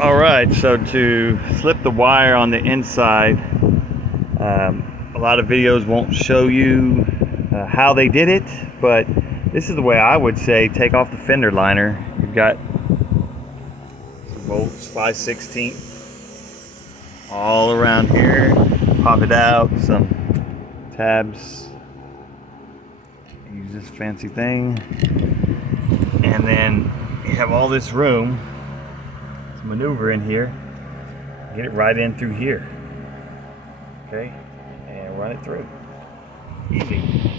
All right, so to slip the wire on the inside, a lot of videos won't show you how they did it, but this is the way I would say. Take off the fender liner. You've got some bolts, 5/16 all around here. Pop it out, some tabs. Use this fancy thing, and then you have all this room to maneuver in here. Get it right in through here. Okay, and run it through. Easy.